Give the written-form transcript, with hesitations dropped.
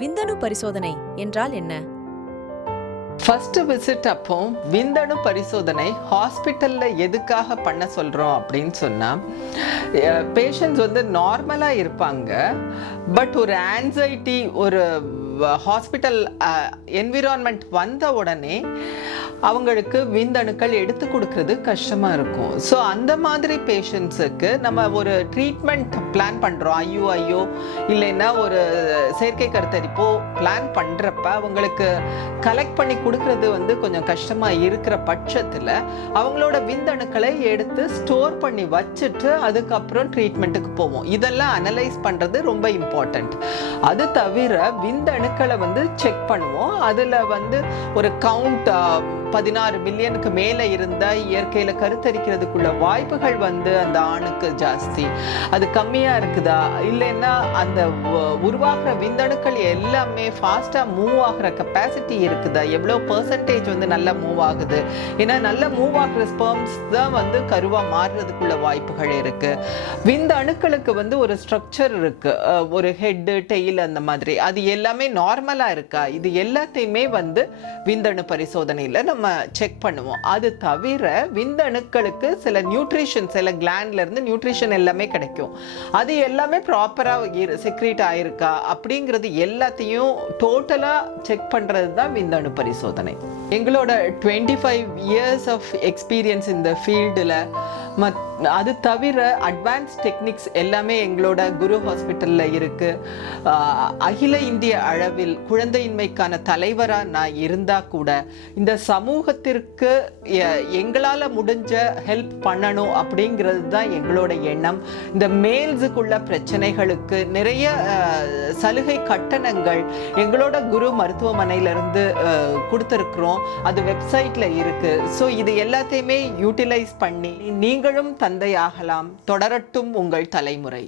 விந்தணு பரிசோதனை என்றால் என்ன? ஃபர்ஸ்ட் விசிட் அப்போ விந்தணு பரிசோதனை ஹாஸ்பிட்டல்ல எதுக்காக பண்ண சொல்றோம் அப்படின்னு சொன்னா, பேஷண்ட்ஸ் வந்து நார்மலா இருப்பாங்க, பட் ஒரு ஆன்சைட்டி, ஒரு ஹாஸ்பிட்டல் என்விரான்மெண்ட் வந்த உடனே அவங்களுக்கு விந்தணுக்கள் எடுத்து கொடுக்கறது கஷ்டமா இருக்கும். ஸோ அந்த மாதிரி பேஷண்ட்ஸுக்கு நம்ம ஒரு ட்ரீட்மெண்ட் பிளான் பண்றோம், ஐயோ இல்லைன்னா ஒரு செயற்கை கருத்தரிப்போ பிளான் பண்றப்ப அவங்களுக்கு கலெக்ட் பண்ணி கொடுக்கறது வந்து கொஞ்சம் கஷ்டமா இருக்கிற பட்சத்தில் அவங்களோட விந்தணுக்களை எடுத்து ஸ்டோர் பண்ணி வச்சுட்டு அதுக்கப்புறம் ட்ரீட்மெண்ட்டுக்கு போவோம். இதெல்லாம் அனலைஸ் பண்றது ரொம்ப இம்பார்ட்டண்ட். அது தவிர விந்தணுக்களை வந்து செக் பண்ணுவோம். அதுல வந்து ஒரு கவுண்ட் 16 மில்லியனுக்கு மேலே இருந்தால் இயற்கையில் கருத்தரிக்கிறதுக்குள்ள வாய்ப்புகள் வந்து அந்த ஆணுக்கு ஜாஸ்தி. அது கம்மியாக இருக்குதா, இல்லைன்னா அந்த உருவாகிற விந்தணுக்கள் எல்லாமே ஃபாஸ்ட்டாக மூவ் ஆகிற கெப்பாசிட்டி இருக்குதா, எவ்வளோ பர்சன்டேஜ் வந்து நல்லா மூவ் ஆகுது. ஏன்னா நல்லா மூவ் ஆகிற ஸ்பெர்ம்ஸ் தான் வந்து கருவாக மாறுறதுக்குள்ள வாய்ப்புகள் இருக்கு. விந்தணுக்களுக்கு வந்து ஒரு ஸ்ட்ரக்சர் இருக்கு, ஒரு ஹெட்டு டெயில் அந்த மாதிரி, அது எல்லாமே நார்மலாக இருக்கா, இது எல்லாத்தையுமே வந்து விந்தணு பரிசோதனையில் நம்ம செக் பண்ணுவோம். அது தவிர விந்தணுக்களுக்கு சில நியூட்ரிஷன், சில கிளாண்ட்ல இருந்து நியூட்ரிஷன் எல்லாமே கிடைக்கும். அது எல்லாமே ப்ராப்பரா செக்ரீட் ஆயிருக்கா அப்படிங்கிறது எல்லாத்தையும் டோட்டலா செக் பண்றது தான் விந்தணு பரிசோதனை. எங்களோட 25 years ஆஃப் எக்ஸ்பீரியன்ஸ் இந்த ஃபீல்டில், அது தவிர அட்வான்ஸ் டெக்னிக்ஸ் எல்லாமே எங்களோட குரு ஹாஸ்பிட்டலில் இருக்குது. அகில இந்திய அளவில் குழந்தையின்மைக்கான தலைவராக நான் இருந்தால் கூட இந்த சமூகத்திற்கு எங்களால் முடிஞ்ச ஹெல்ப் பண்ணணும் அப்படிங்கிறது தான் எங்களோட எண்ணம். இந்த மேல்ஸுக்குள்ள பிரச்சனைகளுக்கு நிறைய சலுகை கட்டணங்கள் எங்களோட குரு மருத்துவமனையிலிருந்து கொடுத்துருக்குறோம். அது வெப்சைட்டில் இருக்குது. ஸோ இது எல்லாத்தையுமே யூட்டிலைஸ் பண்ணி நீங்களும் தந்தையாகலாம். தொடரட்டும் உங்கள் தலைமுறை.